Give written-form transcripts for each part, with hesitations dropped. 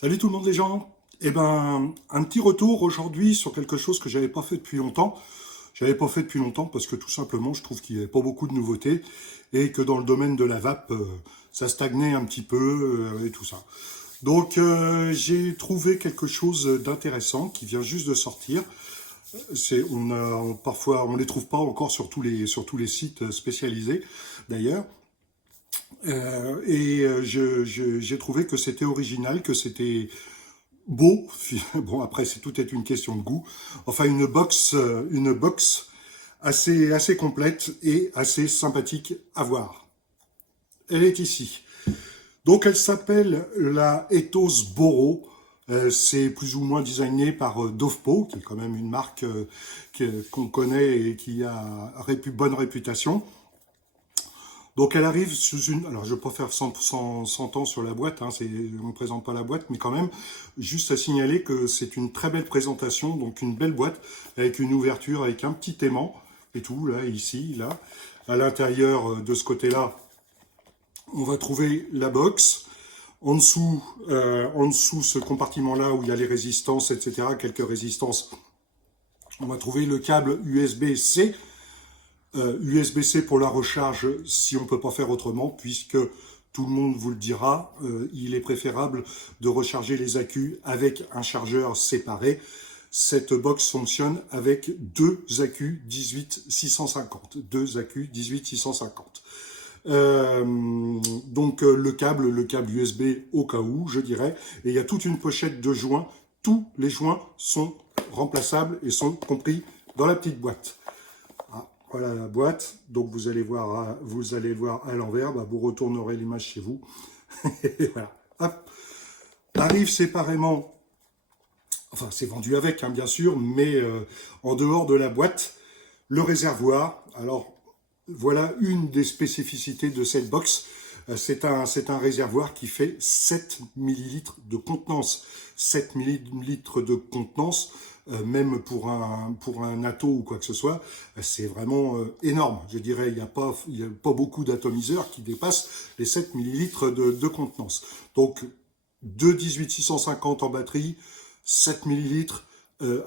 Salut tout le monde les gens. Eh ben, un petit retour aujourd'hui sur quelque chose que j'avais pas fait depuis longtemps. J'avais pas fait depuis longtemps parce que tout simplement, je trouve qu'il n'y avait pas beaucoup de nouveautés et que dans le domaine de la vape, ça stagnait un petit peu et tout ça. Donc, j'ai trouvé quelque chose d'intéressant qui vient juste de sortir. Parfois, on les trouve pas encore sur tous les sites spécialisés d'ailleurs. J'ai trouvé que c'était original, que c'était beau. Bon, après, tout est une question de goût. Enfin, une box assez complète et assez sympathique à voir. Elle est ici. Donc, elle s'appelle la Ethos Boro. C'est plus ou moins designé par Dovpo, qui est quand même une marque qu'on connaît et qui a bonne réputation. Donc elle arrive sous une... Alors je ne vais pas faire 100 ans sur la boîte, hein, on ne présente pas la boîte, mais quand même, juste à signaler que c'est une très belle présentation, donc une belle boîte avec une ouverture, avec un petit aimant et tout, là, ici, là. À l'intérieur de ce côté-là, on va trouver la box. En dessous ce compartiment-là où il y a les résistances, etc., quelques résistances, on va trouver le câble USB-C. USB-C pour la recharge si on ne peut pas faire autrement, puisque tout le monde vous le dira, il est préférable de recharger les accus avec un chargeur séparé. Cette box fonctionne avec deux accus 18650. Deux accus 18650. Le câble USB au cas où, je dirais. Et il y a toute une pochette de joints. Tous les joints sont remplaçables et sont compris dans la petite boîte. Voilà la boîte, donc vous allez voir à l'envers, vous retournerez l'image chez vous. Et voilà. Hop. Arrive séparément, enfin c'est vendu avec bien sûr, mais en dehors de la boîte, le réservoir. Alors voilà une des spécificités de cette box. C'est un réservoir qui fait 7 millilitres de contenance. 7 millilitres de contenance, même pour un atto ou quoi que ce soit, c'est vraiment énorme. Je dirais, il n'y a pas beaucoup d'atomiseurs qui dépassent les 7 millilitres de contenance. Donc, 2 18650 en batterie, 7 millilitres,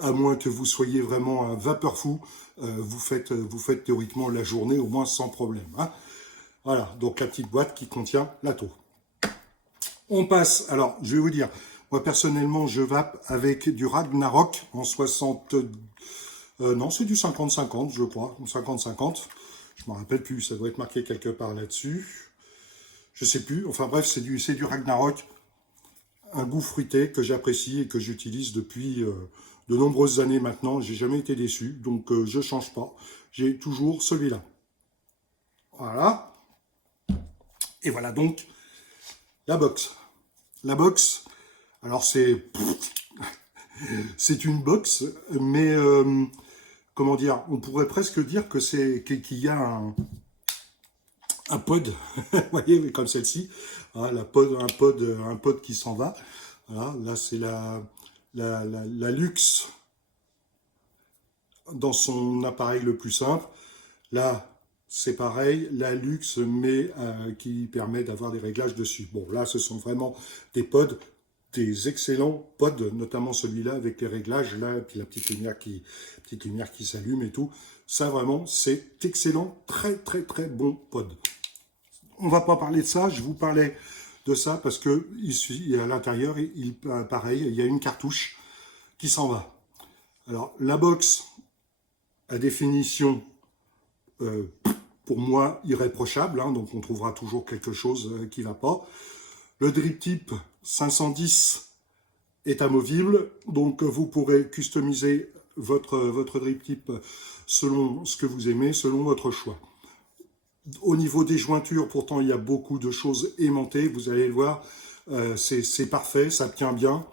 à moins que vous soyez vraiment un vapeur fou, vous faites théoriquement la journée au moins sans problème. Hein. Voilà, donc la petite boîte qui contient l'atto. On passe, alors je vais vous dire, moi personnellement je vape avec du Ragnarok en 60... non, c'est du 50-50 je crois, 50-50. Je ne me rappelle plus, ça doit être marqué quelque part là-dessus. Je sais plus, enfin bref, c'est du Ragnarok. Un goût fruité que j'apprécie et que j'utilise depuis de nombreuses années maintenant. J'ai jamais été déçu, donc je change pas. J'ai toujours celui-là. Voilà. Et voilà donc la box. La box, alors c'est une box, mais comment dire, on pourrait presque dire que qu'il y a un pod, vous voyez, comme celle-ci, hein, un pod qui s'en va. Voilà, là c'est la Luxe dans son appareil le plus simple. Là, c'est pareil, la Luxe, mais qui permet d'avoir des réglages dessus. Bon, là, ce sont vraiment des pods, des excellents pods, notamment celui-là avec les réglages, là, et puis la petite lumière qui s'allume et tout. Ça, vraiment, c'est excellent, très, très, très bon pod. On va pas parler de ça, je vous parlais de ça parce que à l'intérieur, pareil, il y a une cartouche qui s'en va. Alors, la box, à définition, pour moi, irréprochable, hein, donc on trouvera toujours quelque chose qui ne va pas. Le drip tip 510 est amovible, donc vous pourrez customiser votre drip tip selon ce que vous aimez, selon votre choix. Au niveau des jointures, pourtant, il y a beaucoup de choses aimantées, vous allez le voir, c'est parfait, ça tient bien.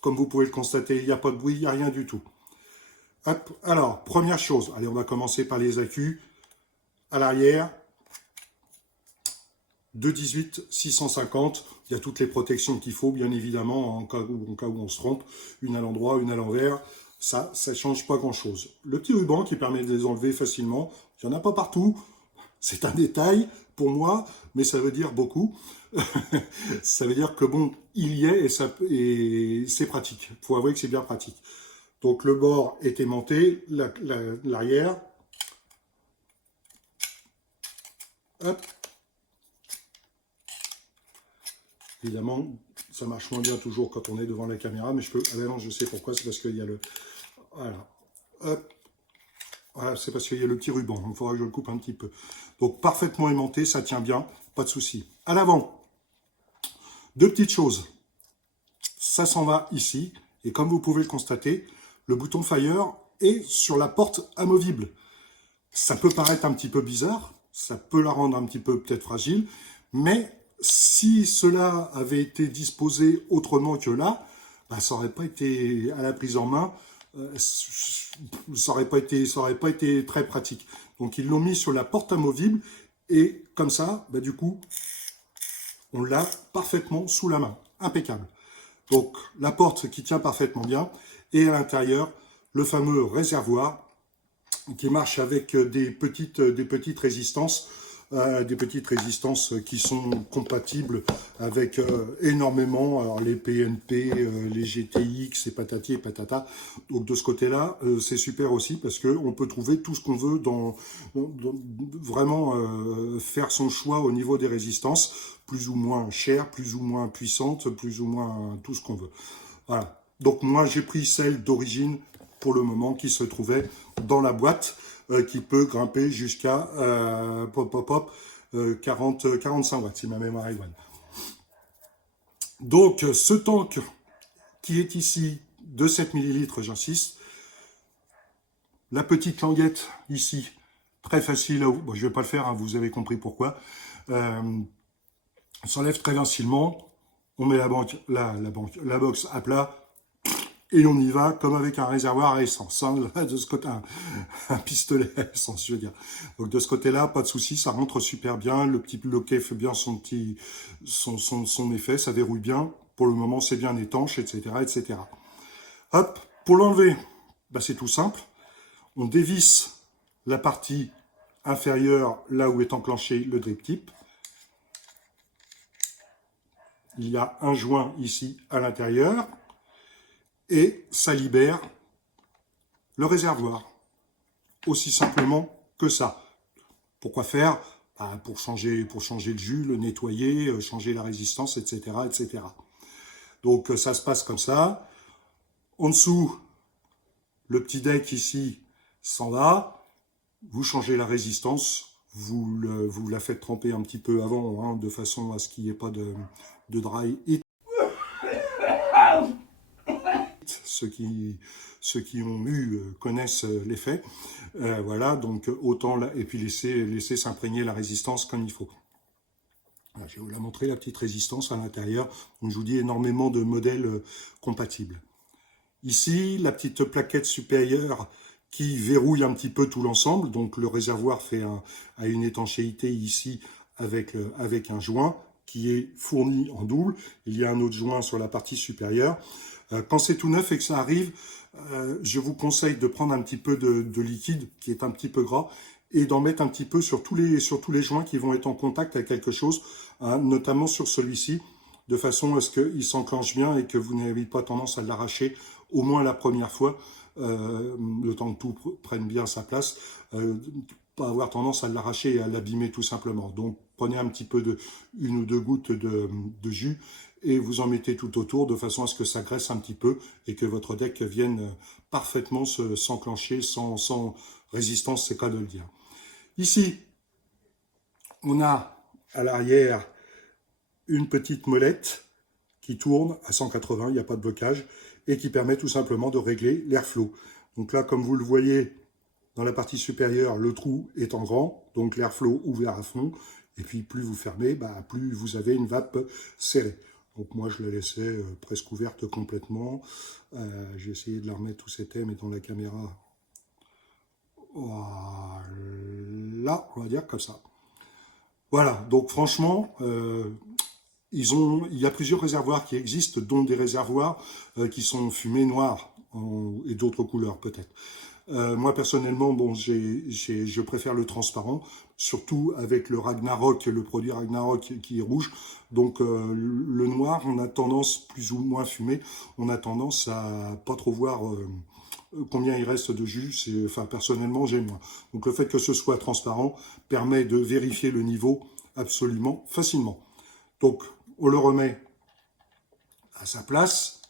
Comme vous pouvez le constater, il n'y a pas de bruit, il n'y a rien du tout. Hop. Alors, première chose, allez, on va commencer par les accus. À l'arrière, 218 650, il y a toutes les protections qu'il faut, bien évidemment, en cas où on se trompe, une à l'endroit, une à l'envers, ça ne change pas grand-chose. Le petit ruban qui permet de les enlever facilement, il n'y en a pas partout, c'est un détail, pour moi, mais ça veut dire beaucoup. Ça veut dire que bon, il y est et c'est pratique. Il faut avouer que c'est bien pratique. Donc le bord est aimanté, l'arrière. Hop. Évidemment, ça marche moins bien toujours quand on est devant la caméra, mais je peux... Ah ben non, je sais pourquoi, c'est parce qu'il y a le... Voilà. Hop. Voilà, c'est parce qu'il y a le petit ruban, donc il faudra que je le coupe un petit peu. Donc parfaitement aimanté, ça tient bien, pas de souci. À l'avant, deux petites choses. Ça s'en va ici, et comme vous pouvez le constater, le bouton Fire est sur la porte amovible. Ça peut paraître un petit peu bizarre, ça peut la rendre un petit peu peut-être fragile, mais si cela avait été disposé autrement que là, ben, ça n'aurait pas été à la prise en main, ça n'aurait pas été très pratique. Donc ils l'ont mis sur la porte amovible et comme ça, ben, du coup, on l'a parfaitement sous la main. Impeccable. Donc la porte qui tient parfaitement bien et à l'intérieur, le fameux réservoir qui marche avec des petites résistances. Des petites résistances qui sont compatibles avec énormément, alors les PNP, les GTX et patati et patata. Donc de ce côté-là, c'est super aussi parce qu'on peut trouver tout ce qu'on veut vraiment faire son choix au niveau des résistances, plus ou moins chères, plus ou moins puissantes, plus ou moins tout ce qu'on veut. Voilà. Donc moi j'ai pris celle d'origine pour le moment qui se trouvait dans la boîte. Qui peut grimper jusqu'à 45 watts, si ma mémoire est bonne. Donc, ce tank qui est ici de 7 ml, j'insiste, la petite languette ici, très facile à ouvrir, bon, je ne vais pas le faire, hein, vous avez compris pourquoi, s'enlève très facilement, on met la box à plat, et on y va comme avec un réservoir à essence. Hein, de ce côté, un pistolet à essence, je veux dire. Donc de ce côté-là, pas de souci, ça rentre super bien. Le petit loquet fait bien son effet, ça verrouille bien. Pour le moment, c'est bien étanche, etc., etc. Hop, pour l'enlever, bah, c'est tout simple. On dévisse la partie inférieure, là où est enclenché le drip tip. Il y a un joint ici à l'intérieur. Et ça libère le réservoir. Aussi simplement que ça. Pourquoi faire? Ben, pour changer le jus, le nettoyer, changer la résistance, etc., etc. Donc ça se passe comme ça. En dessous, le petit deck ici s'en va. Vous changez la résistance. Vous la faites tremper un petit peu avant, hein, de façon à ce qu'il n'y ait pas de dry heat. Ceux qui ont eu connaissent l'effet. Voilà, donc autant là, et puis laisser s'imprégner la résistance comme il faut. Voilà, je vais vous la montrer, la petite résistance à l'intérieur. Donc je vous dis énormément de modèles compatibles. Ici, la petite plaquette supérieure qui verrouille un petit peu tout l'ensemble. Donc le réservoir a une étanchéité ici avec un joint qui est fourni en double. Il y a un autre joint sur la partie supérieure. Quand c'est tout neuf et que ça arrive, je vous conseille de prendre un petit peu de liquide qui est un petit peu gras et d'en mettre un petit peu sur tous les joints qui vont être en contact avec quelque chose, hein, notamment sur celui-ci, de façon à ce qu'il s'enclenche bien et que vous n'ayez pas tendance à l'arracher au moins la première fois, le temps que tout prenne bien sa place, pas avoir tendance à l'arracher et à l'abîmer tout simplement. Donc prenez un petit peu une ou deux gouttes de jus et vous en mettez tout autour de façon à ce que ça graisse un petit peu et que votre deck vienne parfaitement s'enclencher sans résistance, c'est cas de le dire. Ici, on a à l'arrière une petite molette qui tourne à 180, il n'y a pas de blocage, et qui permet tout simplement de régler l'airflow. Donc là, comme vous le voyez, dans la partie supérieure, le trou est en grand, donc l'airflow ouvert à fond, et puis plus vous fermez, bah, plus vous avez une vape serrée. Donc moi, je la laissais presque ouverte complètement. J'ai essayé de la remettre où c'était, mais dans la caméra, voilà, on va dire comme ça. Voilà, donc franchement, il y a plusieurs réservoirs qui existent, dont des réservoirs qui sont fumée noire et d'autres couleurs peut-être. Moi personnellement, bon, je préfère le transparent, surtout avec le Ragnarok, le produit Ragnarok qui est rouge. Donc le noir, on a tendance, plus ou moins fumé, on a tendance à pas trop voir combien il reste de jus. Enfin, personnellement, j'aime moins. Donc le fait que ce soit transparent permet de vérifier le niveau absolument facilement. Donc on le remet à sa place.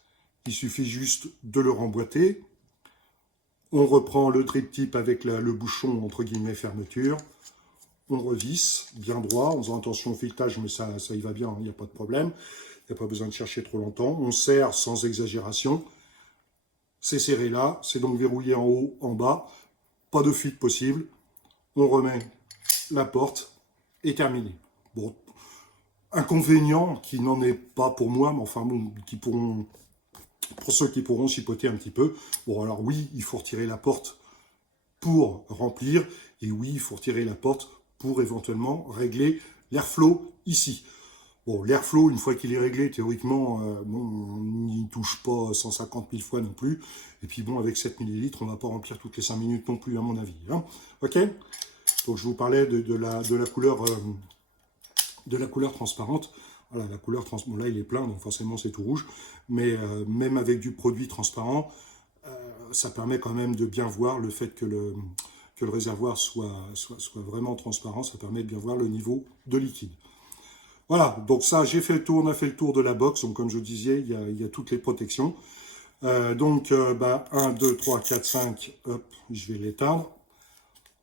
Il suffit juste de le remboîter. On reprend le drip tip avec le bouchon, entre guillemets, fermeture. On revisse bien droit, en faisant attention au filetage, mais ça y va bien, il n'y a pas de problème. Il n'y a pas besoin de chercher trop longtemps. On serre sans exagération. C'est serré là, c'est donc verrouillé en haut, en bas. Pas de fuite possible. On remet la porte et terminé. Bon, inconvénient qui n'en est pas pour moi, mais enfin bon, pour ceux qui pourront chipoter un petit peu. Bon, alors oui, il faut retirer la porte pour remplir, et oui, il faut retirer la porte pour éventuellement régler l'airflow ici. Bon, l'airflow, une fois qu'il est réglé, théoriquement, bon, on n'y touche pas 150 000 fois non plus. Et puis bon, avec 7 millilitres, on ne va pas remplir toutes les 5 minutes non plus, à mon avis. Hein. Ok. Donc je vous parlais de la couleur transparente. Voilà, la couleur transparente, bon, là il est plein, donc forcément c'est tout rouge. Mais même avec du produit transparent, ça permet quand même de bien voir le fait que le réservoir soit vraiment transparent. Ça permet de bien voir le niveau de liquide. Voilà, donc ça, j'ai fait le tour, on a fait le tour de la box. Donc comme je disais, il y a toutes les protections. 1, 2, 3, 4, 5, hop, je vais l'éteindre.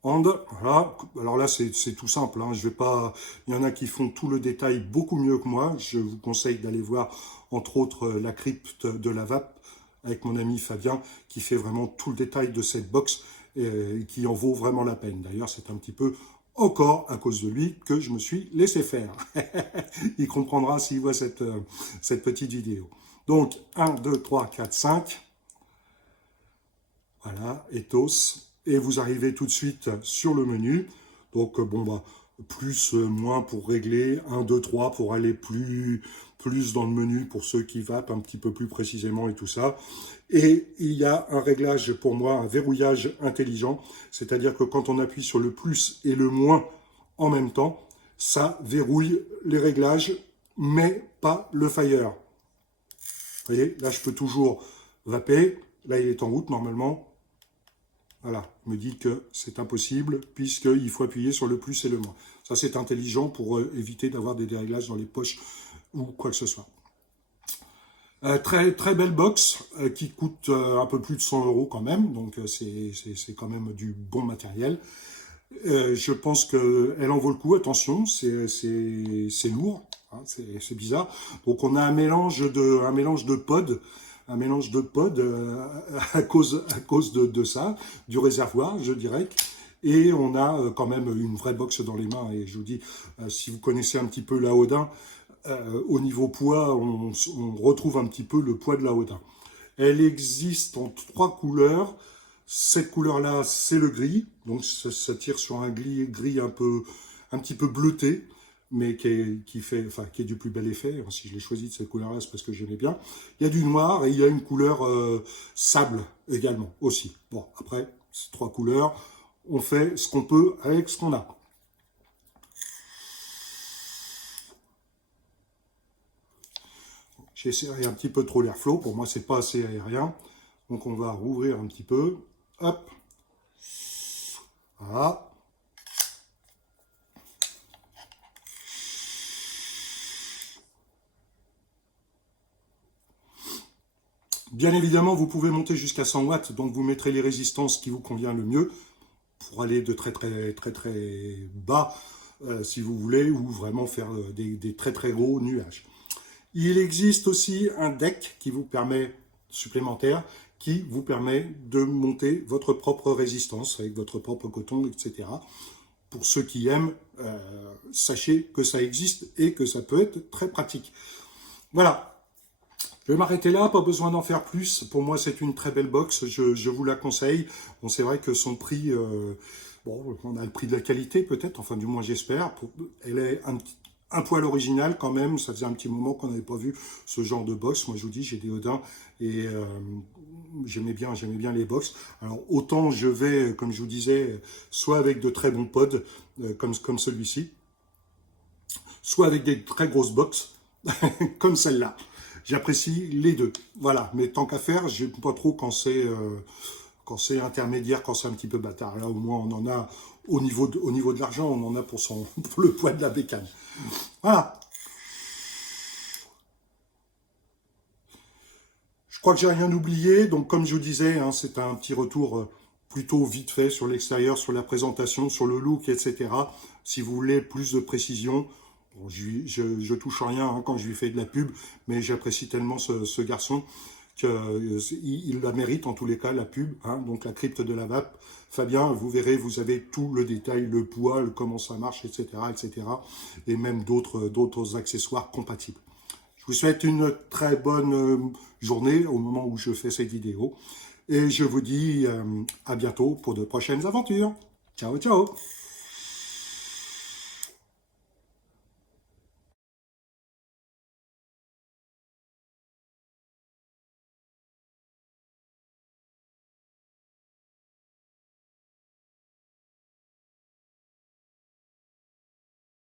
Voilà. Alors là, c'est tout simple. Hein. Je vais pas. Il y en a qui font tout le détail beaucoup mieux que moi. Je vous conseille d'aller voir, entre autres, la crypte de la vape avec mon ami Fabien, qui fait vraiment tout le détail de cette box et qui en vaut vraiment la peine. D'ailleurs, c'est un petit peu encore à cause de lui que je me suis laissé faire. Il comprendra s'il voit cette petite vidéo. Donc, 1, 2, 3, 4, 5. Voilà, ethos. Et vous arrivez tout de suite sur le menu. Donc, bon, bah, plus, moins pour régler. 1, 2, 3 pour aller plus dans le menu pour ceux qui vapent un petit peu plus précisément et tout ça. Et il y a un réglage, pour moi, un verrouillage intelligent. C'est-à-dire que quand on appuie sur le plus et le moins en même temps, ça verrouille les réglages, mais pas le fire. Vous voyez, là, je peux toujours vaper. Là, il est en route, normalement. Voilà, il me dit que c'est impossible, puisqu'il faut appuyer sur le plus et le moins. Ça, c'est intelligent pour éviter d'avoir des déréglages dans les poches ou quoi que ce soit. Très, très belle box qui coûte un peu plus de 100 € quand même, donc c'est quand même du bon matériel. Je pense qu'elle en vaut le coup, attention, c'est lourd, hein, c'est bizarre. Donc on a un mélange de pods, à cause de ça, du réservoir, je dirais. Et on a quand même une vraie box dans les mains. Et je vous dis, si vous connaissez un petit peu la Odin, au niveau poids, on retrouve un petit peu le poids de la Odin. Elle existe en 3 couleurs. Cette couleur-là, c'est le gris. Donc ça tire sur un gris un petit peu bleuté, mais qui est du plus bel effet. Si je l'ai choisi de cette couleur-là, c'est parce que j'aimais bien. Il y a du noir et il y a une couleur sable également, aussi. Bon, après, ces 3 couleurs, on fait ce qu'on peut avec ce qu'on a. J'ai serré un petit peu trop l'airflow. Pour moi, c'est pas assez aérien. Donc, on va rouvrir un petit peu. Hop. Voilà. Bien évidemment, vous pouvez monter jusqu'à 100 watts. Donc, vous mettrez les résistances qui vous convient le mieux pour aller de très bas, si vous voulez, ou vraiment faire des très gros nuages. Il existe aussi un deck qui vous permet, supplémentaire, qui vous permet de monter votre propre résistance avec votre propre coton, etc. Pour ceux qui aiment, sachez que ça existe et que ça peut être très pratique. Voilà. Je vais m'arrêter là, pas besoin d'en faire plus. Pour moi, c'est une très belle box, je vous la conseille. Bon, c'est vrai que son prix, bon, on a le prix de la qualité peut-être, enfin du moins j'espère. Elle est un poil original quand même, ça faisait un petit moment qu'on n'avait pas vu ce genre de box. Moi je vous dis, j'ai des Odin et j'aimais bien les box. Alors autant je vais, comme je vous disais, soit avec de très bons pods, comme celui-ci, soit avec des très grosses box, comme celle-là. J'apprécie les deux. Voilà, mais tant qu'à faire, j'aime pas trop quand c'est intermédiaire, quand c'est un petit peu bâtard. Là, au moins, on en a au niveau de l'argent, on en a pour le poids de la bécane. Voilà. Je crois que j'ai rien oublié. Donc, comme je vous disais, hein, c'est un petit retour plutôt vite fait sur l'extérieur, sur la présentation, sur le look, etc. Si vous voulez plus de précision, bon, je touche rien hein, quand je lui fais de la pub, mais j'apprécie tellement ce garçon qu'il la mérite en tous les cas, la pub. Hein, donc, la crypte de la vape. Fabien, vous verrez, vous avez tout le détail, le poids, comment ça marche, etc., etc. Et même d'autres accessoires compatibles. Je vous souhaite une très bonne journée au moment où je fais cette vidéo. Et je vous dis à bientôt pour de prochaines aventures. Ciao, ciao!